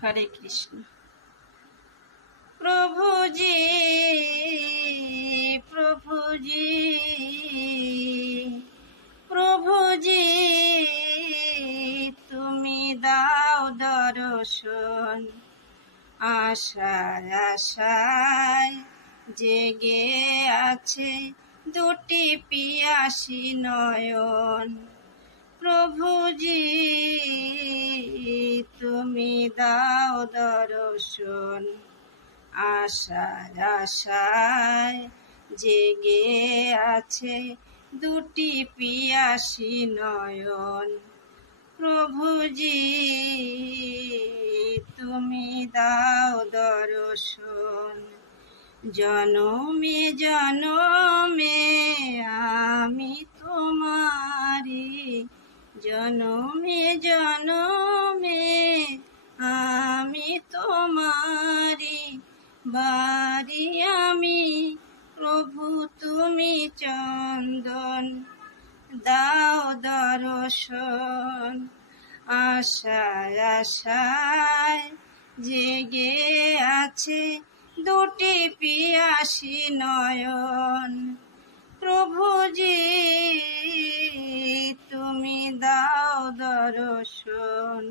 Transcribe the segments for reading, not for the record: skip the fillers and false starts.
হরে কৃষ্ণ। প্রভুজি প্রভুজি প্রভুজি, তুমি দাও দর্শন, আশায় আশায় জেগে আছে দুটি পিয়াসী নয়ন। প্রভুজি, তুমি দাও দর্শন, আশায় আশায় জেগে আছে দুটি পিয়াসী নয়ন। প্রভুজি, তুমি দাও দর্শন। জনমে জনমে আমি তোমারি, জনমে জনমে আমি তোমারি, বাড়ি আমি প্রভু তুমি চন্দন, দাও দর্শন, আশায় আশায় জেগে আছে দুটি পিয়াসী নয়ন। প্রভুজি, তুমি দাও দর্শন।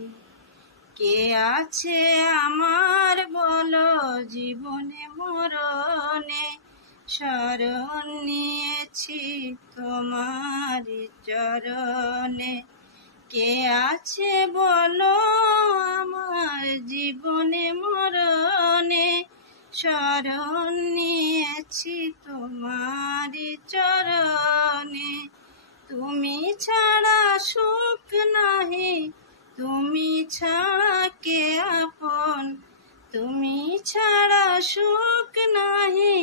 কে আছে আমার বলো জীবনে মরণে, শরণ নিয়েছি তোমার চরণে। কে আছে বলো আমার জীবনে মরণে, শরণ নিয়েছি তোমার চরণে। তুমি ছাড়া সুখ নাহি, তুমি ছাড়া কে আপন, তুমি ছাড়া সুখ নাহি,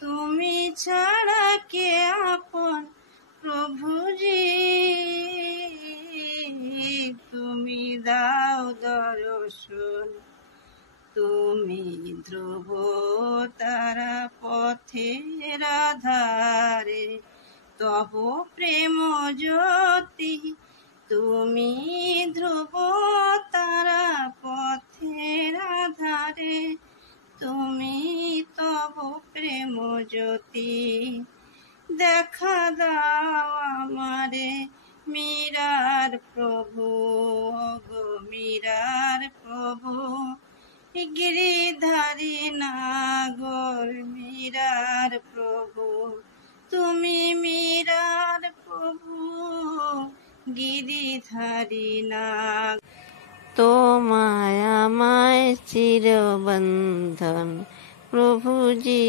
তুমি ছাড়া কে আপন। প্রভুজি, তুমি দাও দর্শন। তুমি ধ্রুব তারা পথের আধারে, তব প্রেম জ্যোতি। তুমি ধ্রুব তারা পথের আধারে, তুমি তব প্রেম জ্যোতি। দেখা দাও আমারে মীরার প্রভু, গো মীরার প্রভু, গিরিধারী নাগর মীরার প্রভু। তুমি মীরার প্রভু, গিরিধারী নাগ। তোমায় আমায় চিরবন্ধন, প্রভুজি